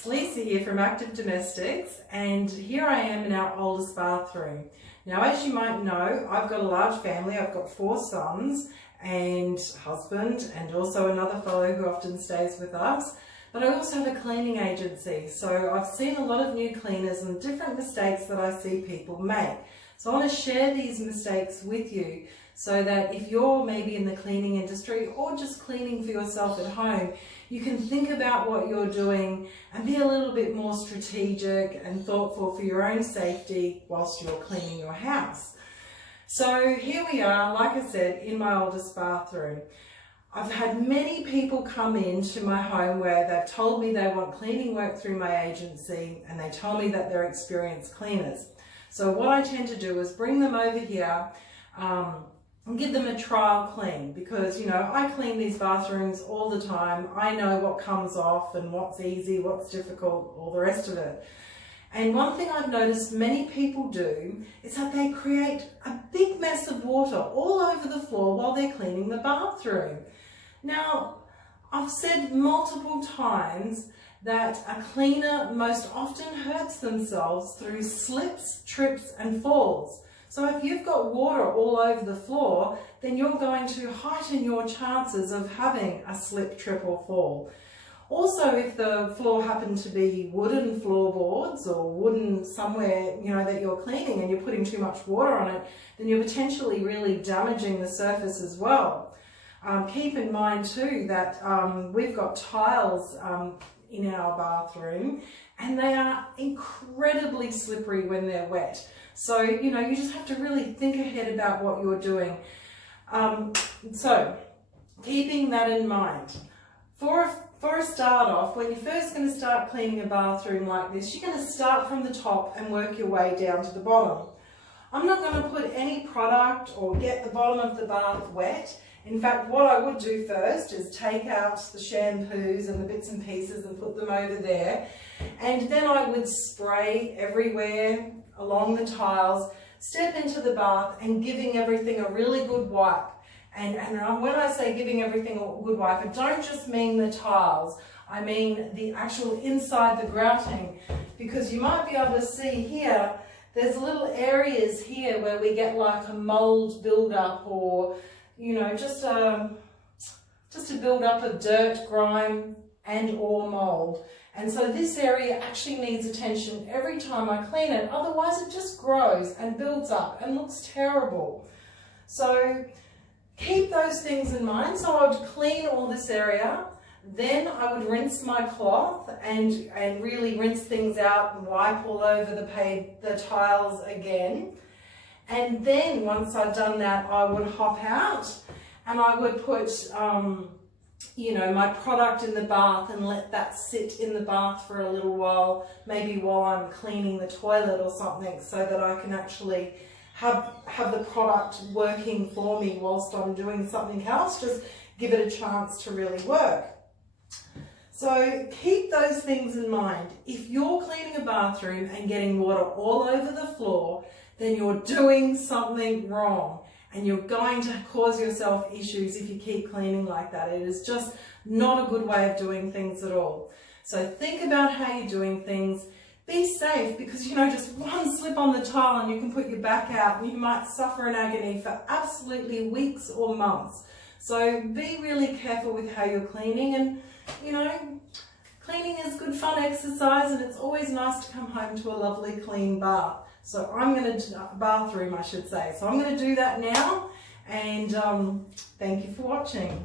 It's Lisa here from Active Domestics, and here I am in our oldest bathroom. Now, as you might know, I've got a large family. I've got 4 sons and husband, and also another fellow who often stays with us. But I also have a cleaning agency, so I've seen a lot of new cleaners and different mistakes that I see people make. So I want to share these mistakes with you so that if you're maybe in the cleaning industry or just cleaning for yourself at home, you can think about what you're doing and be a little bit more strategic and thoughtful for your own safety whilst you're cleaning your house. So here we are, like I said, in my oldest bathroom. I've had many people come into my home where they've told me they want cleaning work through my agency, and they tell me that they're experienced cleaners. So what I tend to do is bring them over here and give them a trial clean, because, you know, I clean these bathrooms all the time. I know what comes off and what's easy, what's difficult, all the rest of it. And one thing I've noticed many people do is that they create a big mess of water all over the floor while they're cleaning the bathroom. Now, I've said multiple times that a cleaner most often hurts themselves through slips, trips and falls. So if you've got water all over the floor, then you're going to heighten your chances of having a slip, trip or fall. Also, if the floor happened to be wooden floorboards or wooden somewhere, you know, that you're cleaning and you're putting too much water on it, then you're potentially really damaging the surface as well. Keep in mind too that we've got tiles in our bathroom, and they are incredibly slippery when they're wet. So, you know, you just have to really think ahead about what you're doing. So, keeping that in mind, for a start off, when you're first going to start cleaning a bathroom like this, you're going to start from the top and work your way down to the bottom. I'm not going to put any product or get the bottom of the bath wet. In fact, what I would do first is take out the shampoos and the bits and pieces and put them over there. And then I would spray everywhere along the tiles, step into the bath and giving everything a really good wipe. And when I say giving everything a good wipe, I don't just mean the tiles. I mean the actual inside the grouting, because you might be able to see here, there's little areas here where we get like a mold build-up, or, you know, just a build-up of dirt, grime and or mold. And so this area actually needs attention every time I clean it, otherwise it just grows and builds up and looks terrible. So keep those things in mind. So I would clean all this area, then I would rinse my cloth and really rinse things out and wipe all over the tiles again. And then once I'd done that, I would hop out and I would put you know, my product in the bath and let that sit in the bath for a little while, maybe while I'm cleaning the toilet or something, so that I can actually have the product working for me whilst I'm doing something else. Just give it a chance to really work. So keep those things in mind. If you're cleaning a bathroom and getting water all over the floor, then you're doing something wrong. And you're going to cause yourself issues if you keep cleaning like that. It is just not a good way of doing things at all. So think about how you're doing things. Be safe, because, you know, just one slip on the tile and you can put your back out and you might suffer an agony for absolutely weeks or months. So be really careful with how you're cleaning, and, you know, cleaning is good fun exercise, and it's always nice to come home to a lovely clean bath. So bathroom, I should say. So I'm going to do that now, and thank you for watching.